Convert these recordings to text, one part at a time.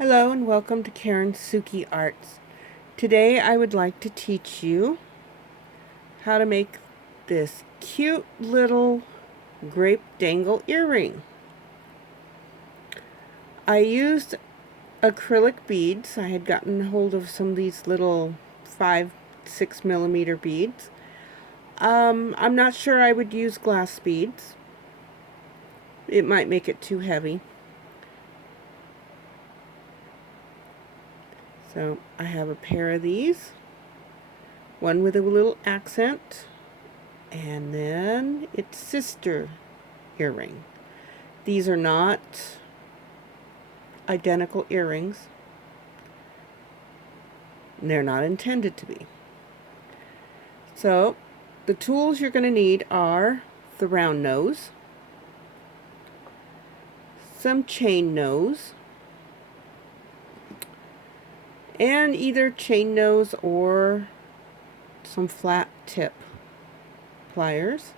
Hello and welcome to Karen's Suki Arts. Today I would like to teach you how to make this cute little grape dangle earring. I used acrylic beads. I had gotten hold of some of these little 5-6 millimeter beads. I'm not sure I would use glass beads. It might make it too heavy. So I have a pair of these. One with a little accent. And then its sister earring. These are not identical earrings. They're not intended to be. So the tools you're going to need are the round nose, some chain nose, and either chain nose or some flat tip pliers.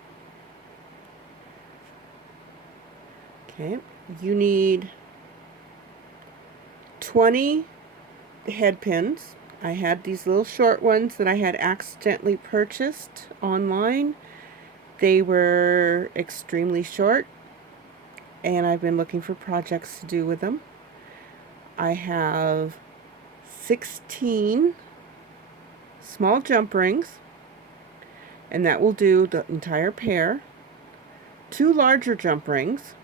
Okay, you need 20 head pins. I had these little short ones that I had accidentally purchased online. They were extremely short, and I've been looking for projects to do with them. I have 16 small jump rings, and that will do the entire pair. 2 larger jump rings,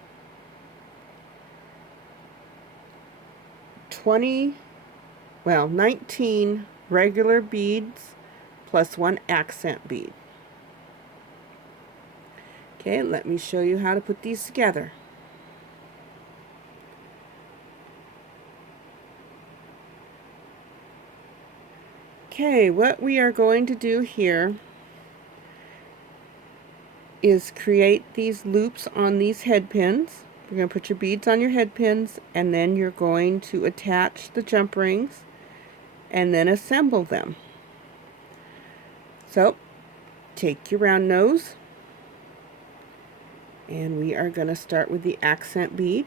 19 regular beads plus 1 accent bead. Okay, let me show you how to put these together. Okay, what we are going to do here is create these loops on these head pins. You're going to put your beads on your head pins, and then you're going to attach the jump rings and then assemble them. So take your round nose, and we are going to start with the accent bead.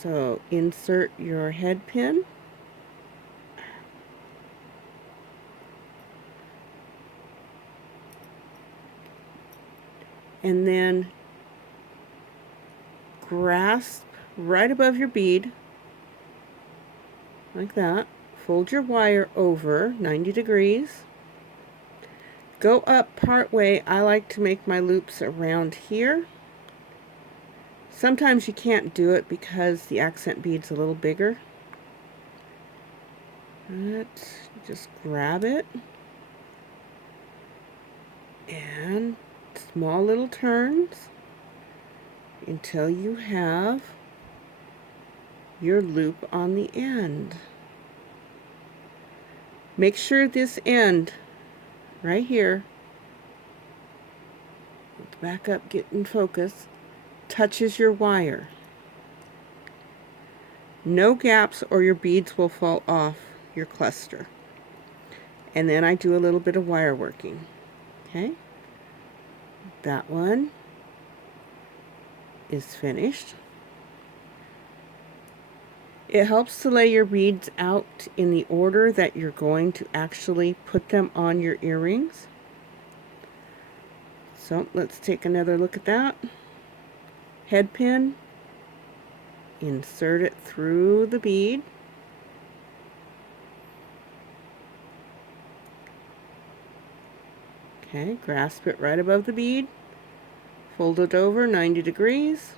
So insert your head pin, and then grasp right above your bead like that. Fold your wire over 90 degrees. Go up part way. I like to make my loops around here. Sometimes you can't do it because the accent bead's a little bigger. Let's just grab it and small little turns until you have your loop on the end. Make sure this end right here, let's back up, get in focus, touches your wire. No gaps or your beads will fall off your cluster. And then I do a little bit of wire working. Okay, that one is finished. It helps to lay your beads out in the order that you're going to actually put them on your earrings. So let's take another look at that. Head pin, insert it through the bead. Okay, grasp it right above the bead, fold it over 90 degrees,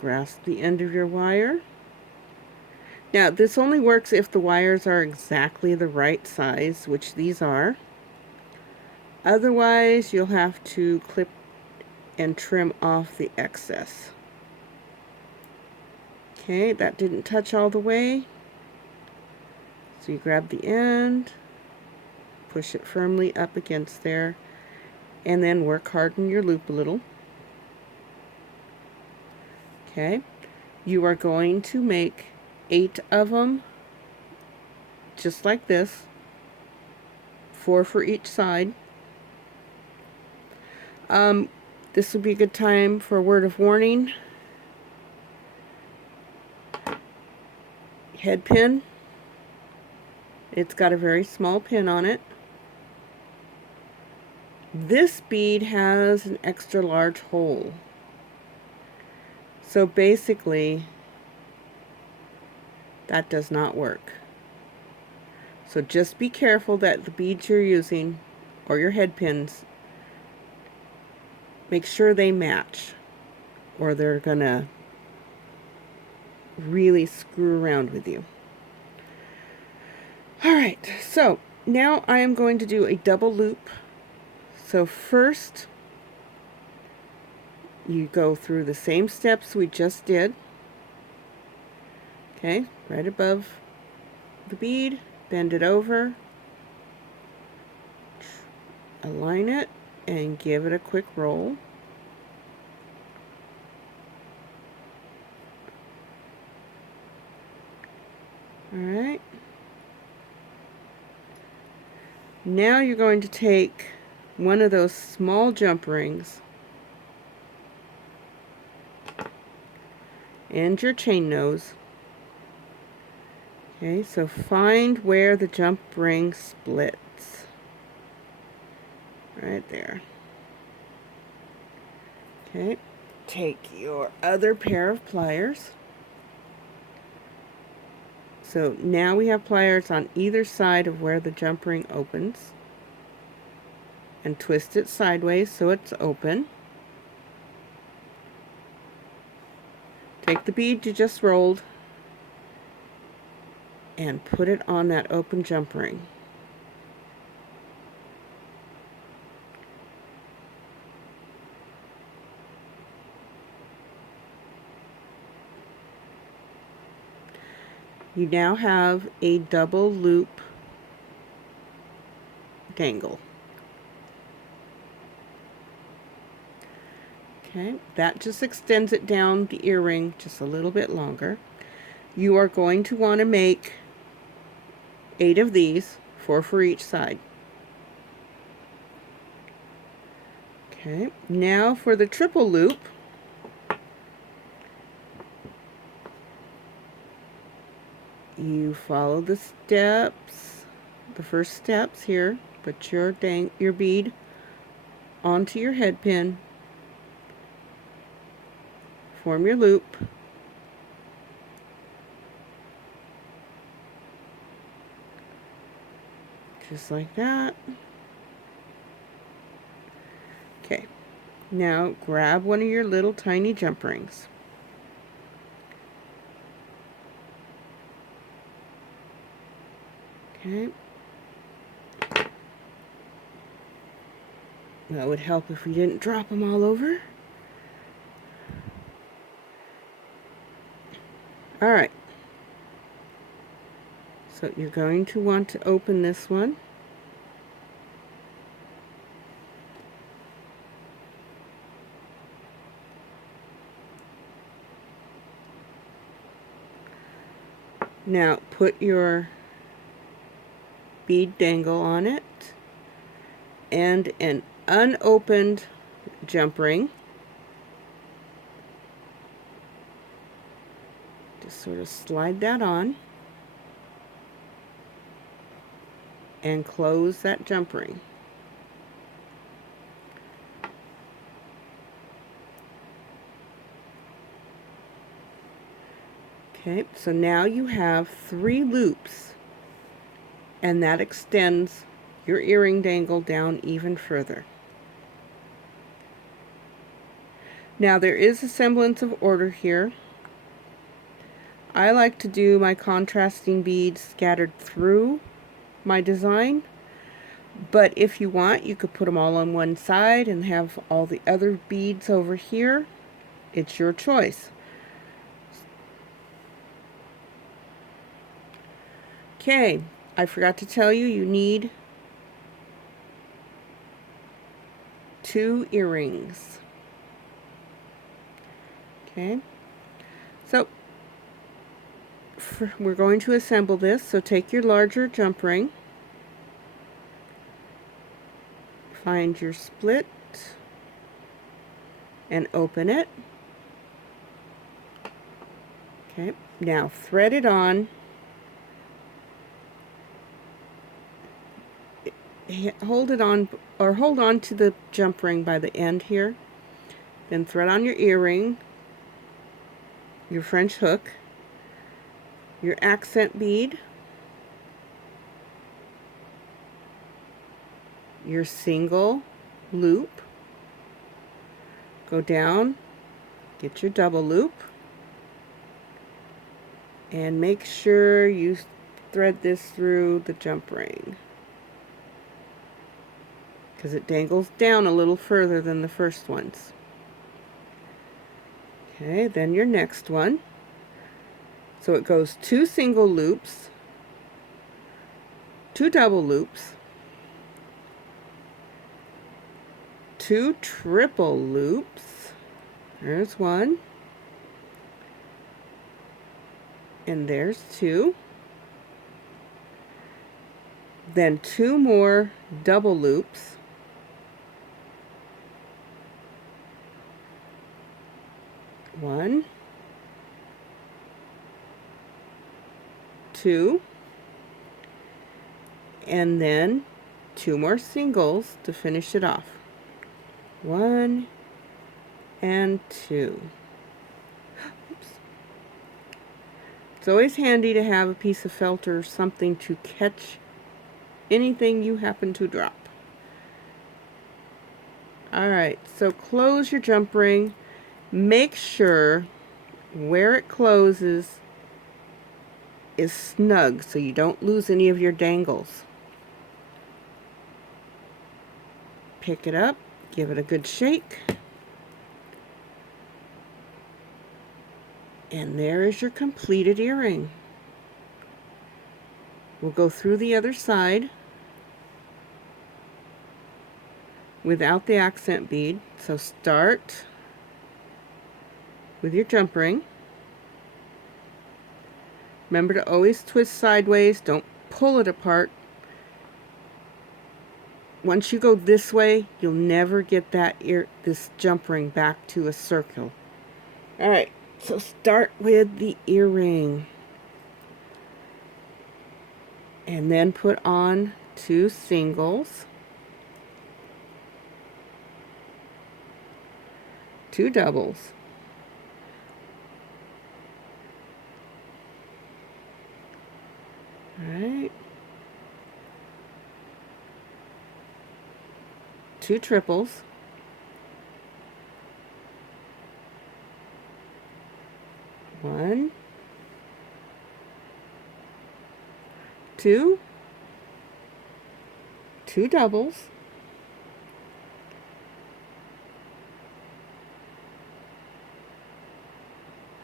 grasp the end of your wire. Now this only works if the wires are exactly the right size, which these are. Otherwise, you'll have to clip and trim off the excess. Okay, that didn't touch all the way. So you grab the end, push it firmly up against there, and then work hard in your loop a little. Okay, you are going to make 8 of them, just like this, 4 for each side. This would be a good time for a word of warning. Head pin. It's got a very small pin on it. This bead has an extra large hole. So basically, that does not work. So just be careful that the beads you're using, or your head pins, make sure they match, or they're gonna really screw around with you. Alright, so now I am going to do a double loop. So first, you go through the same steps we just did. Okay, right above the bead, bend it over, align it, and give it a quick roll. Alright. Now you're going to take one of those small jump rings and your chain nose. Okay, so find where the jump ring splits. Right there. Okay, take your other pair of pliers. So now we have pliers on either side of where the jump ring opens. And twist it sideways so it's open. Take the bead you just rolled and put it on that open jump ring. You now have a double loop dangle. Okay, that just extends it down the earring just a little bit longer. You are going to want to make 8 of these, 4 for each side. Okay, now for the triple loop, you follow the steps, the first steps here. Put your bead onto your head pin, form your loop, just like that. Okay, now grab one of your little tiny jump rings. Okay. That would help if we didn't drop them all over. Alright. So you're going to want to open this one. Now put your bead dangle on it and an unopened jump ring. Just sort of slide that on and close that jump ring. Okay, so now you have 3 loops, and that extends your earring dangle down even further. Now there is a semblance of order here. I like to do my contrasting beads scattered through my design, but if you want, you could put them all on one side and have all the other beads over here. It's your choice. Okay, I forgot to tell you, you need 2 earrings. Okay, so we're going to assemble this, so take your larger jump ring, find your split, and open it. Okay, now thread it on. Hold it on, or hold on to the jump ring by the end here. Then thread on your earring, your French hook, your accent bead, your single loop, go down, get your double loop, and make sure you thread this through the jump ring, because it dangles down a little further than the first ones. Okay, then your next one. So it goes 2 single loops, 2 double loops, 2 triple loops. There's one. And there's 2. Then 2 more double loops. 1, 2, and then 2 more singles to finish it off. 1 and 2. Oops. It's always handy to have a piece of felt or something to catch anything you happen to drop. Alright, so close your jump ring. Make sure where it closes is snug so you don't lose any of your dangles. Pick it up, give it a good shake, and there is your completed earring. We'll go through the other side without the accent bead. So start with your jump ring. Remember to always twist sideways, don't pull it apart. Once you go this way, you'll never get this jump ring back to a circle. Alright, so start with the earring. And then put on 2 singles, 2 doubles, alright, 2 triples, 1, 2, 2 doubles,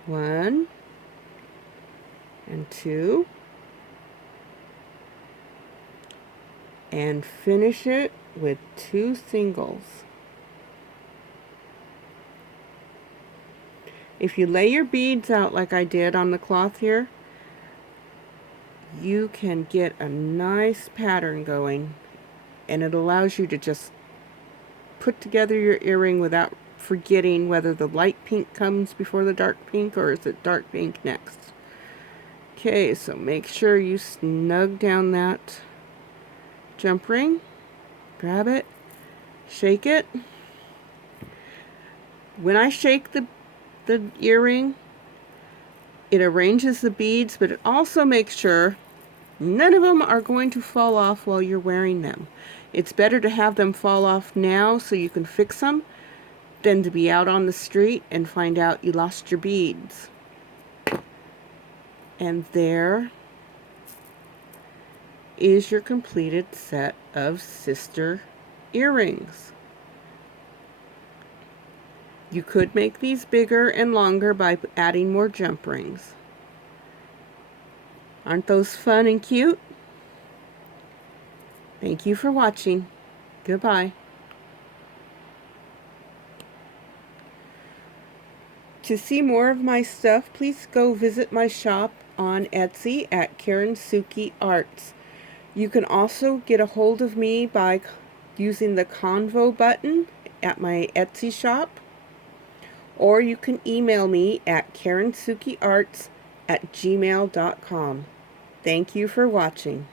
1 and 2, and finish it with 2 singles. If you lay your beads out like I did on the cloth here, you can get a nice pattern going, and it allows you to just put together your earring without forgetting whether the light pink comes before the dark pink or is it dark pink next. Okay, so make sure you snug down that jump ring, grab it, shake it. When I shake the earring, it arranges the beads, but it also makes sure none of them are going to fall off while you're wearing them. It's better to have them fall off now so you can fix them than to be out on the street and find out you lost your beads. And there is your completed set of sister earrings. You could make these bigger and longer by adding more jump rings. Aren't those fun and cute? Thank you for watching. Goodbye. To see more of my stuff, please go visit my shop on Etsy at Suki Arts. You can also get a hold of me by using the Convo button at my Etsy shop. or you can email me at karensukiarts@gmail.com. Thank you for watching.